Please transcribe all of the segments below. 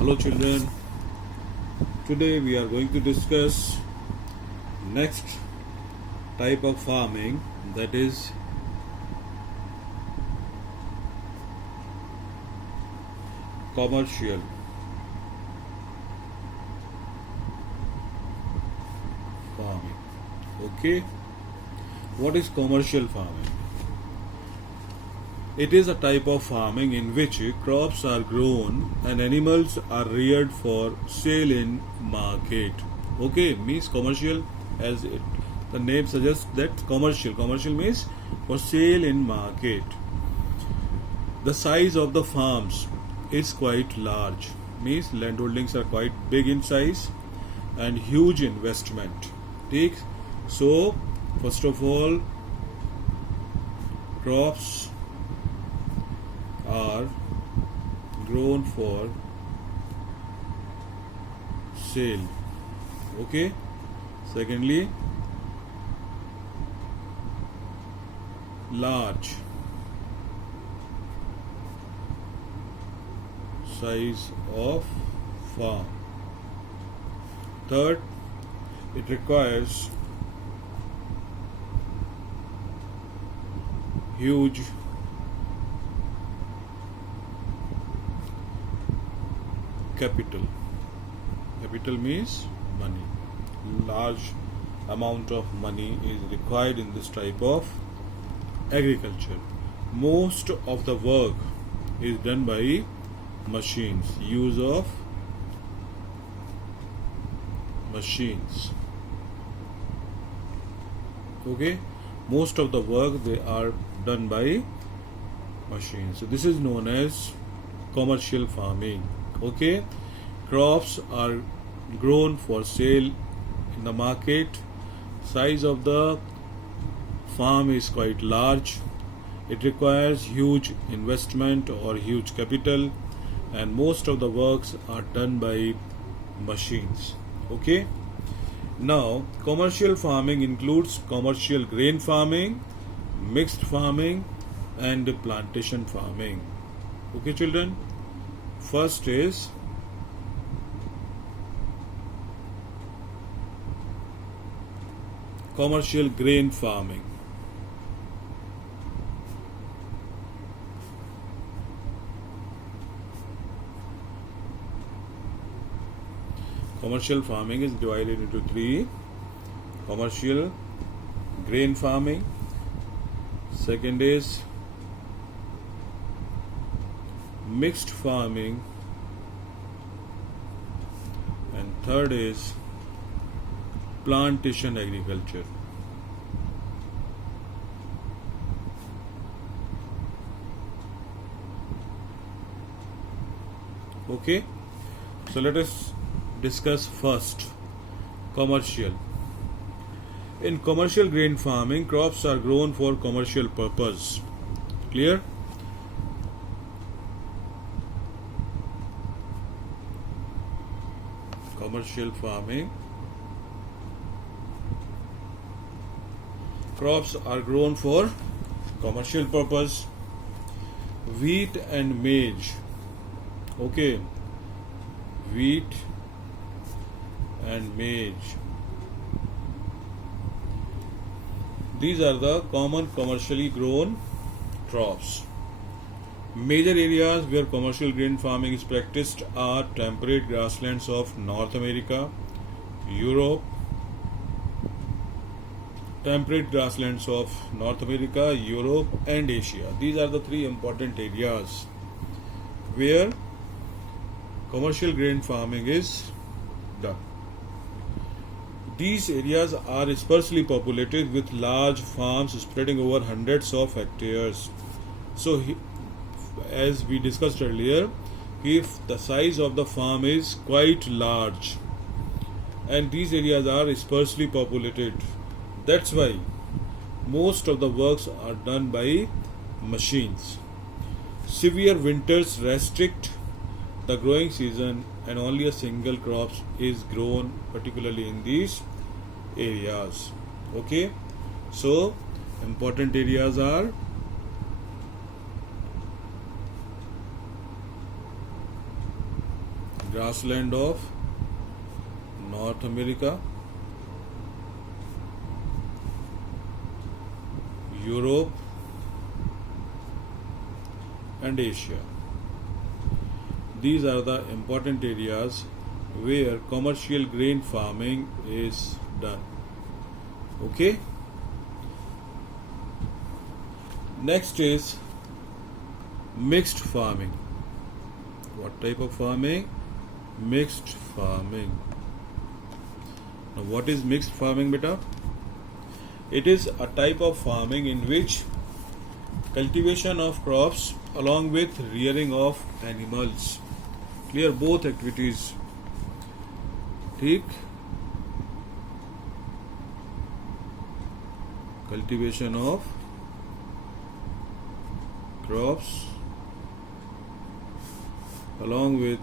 Hello children, today we are going to discuss next type of farming, that is commercial farming. Okay, what is commercial farming? It is a type of farming in which crops are grown and animals are reared for sale in market. Okay, means commercial, as the name suggests that commercial. Commercial means for sale in market. The size of the farms is quite large, means landholdings are quite big in size and huge investment. Take so first of all, crops are grown for sale. Okay, secondly, large size of farm. Third, it requires huge capital. Capital means money. Large amount of money is required in this type of agriculture. Most of the work is done by machines. Use of machines. Okay, most of the work they are done by machines. So this is known as commercial farming. Okay, crops are grown for sale in the market. Size of the farm is quite large. It requires huge investment or huge capital, and most of the works are done by machines. Okay, now commercial farming includes commercial grain farming, mixed farming, and plantation farming. Okay children, first is commercial grain farming. Commercial farming is divided into three: commercial grain farming, second is mixed farming, and third is plantation agriculture. Okay, so let us discuss first commercial. In commercial grain farming, crops are grown for commercial purpose. Clear? Commercial farming, crops are grown for commercial purpose. Wheat and maize. Okay, wheat and maize, these are the common commercially grown crops. Major areas where commercial grain farming is practiced are temperate grasslands of North America, Europe, temperate grasslands of North America, Europe, and Asia. These are the three important areas where commercial grain farming is done. These areas are sparsely populated with large farms spreading over hundreds of hectares. So, as we discussed earlier, if the size of the farm is quite large and these areas are sparsely populated, that's why most of the works are done by machines. Severe winters restrict the growing season and only a single crop is grown, particularly in these areas. Okay, so important areas are grassland of North America, Europe, and Asia. These are the important areas where commercial grain farming is done. Okay. Next is mixed farming. What type of farming? Mixed farming. Now, what is mixed farming, beta? It is a type of farming in which cultivation of crops along with rearing of animals. Clear both activities. ठीक. Cultivation of crops along with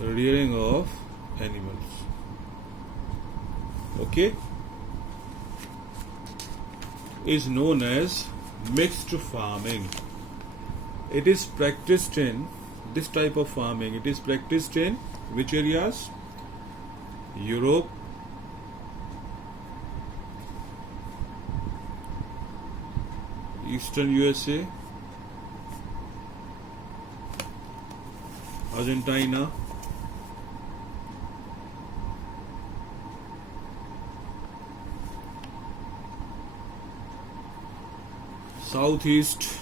rearing of animals. Okay, is known as mixed farming. It is practiced in this type of farming. It is practiced in which areas? Europe, Eastern USA, Argentina, Southeast,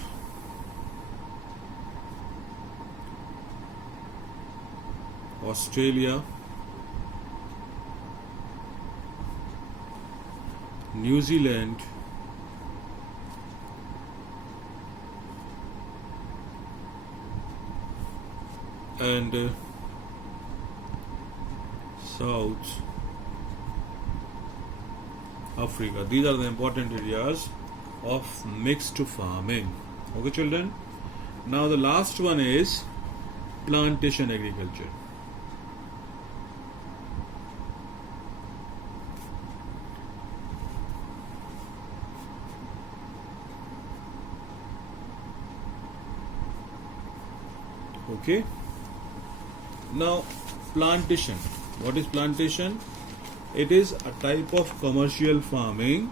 Australia, New Zealand, and South Africa. These are the important areas of mixed farming. Okay, children. Now the last one is plantation agriculture. Okay. Now, plantation. What is plantation? It is a type of commercial farming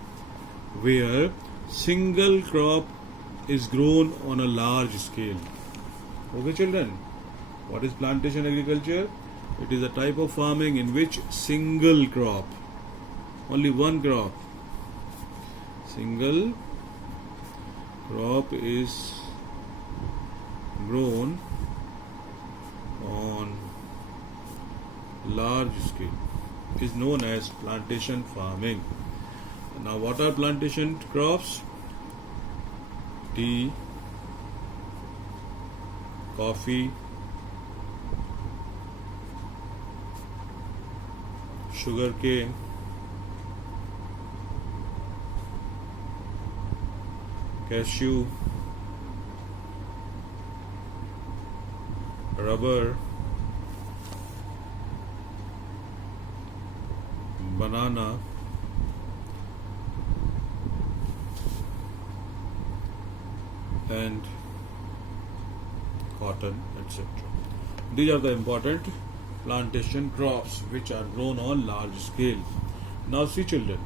where single crop is grown on a large scale. Okay, children. What is plantation agriculture? It is a type of farming in which single crop, only one crop, single crop is grown on large scale, is known as plantation farming. Now, what are plantation crops? Tea, coffee, sugarcane, cashew, rubber, banana, and cotton, etc. These are the important plantation crops which are grown on large scale. Now see, children,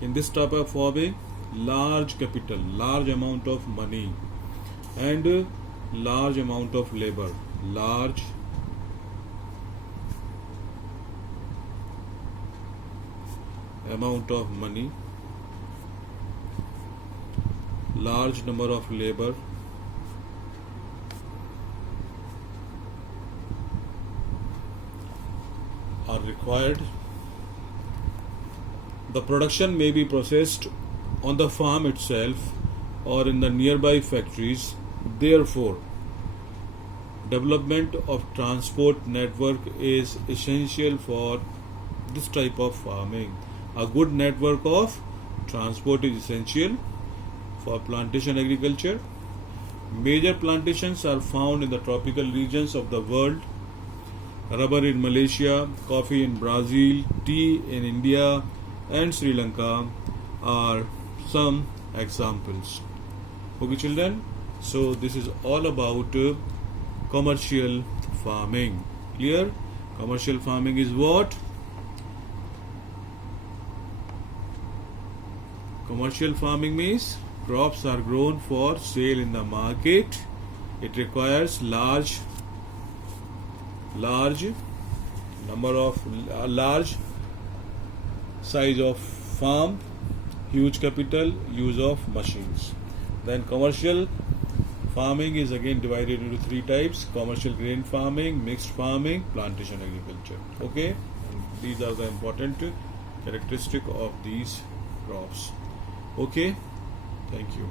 in this type of farming, large capital, large amount of money, and large amount of labor, large amount of money, large number of labor, are required. The production may be processed on the farm itself or in the nearby factories. Therefore, development of transport network is essential for this type of farming. A good network of transport is essential for plantation agriculture. Major plantations are found in the tropical regions of the world. Rubber in Malaysia, coffee in Brazil, tea in India and Sri Lanka are some examples. Okay, children. So this is all about commercial farming. Clear? Commercial farming is what? Commercial farming means crops are grown for sale in the market. It requires large size of farm, huge capital, use of machines. Then commercial farming is again divided into three types: commercial grain farming, mixed farming, plantation agriculture. Okay, and these are the important characteristic of these crops. Okay, thank you.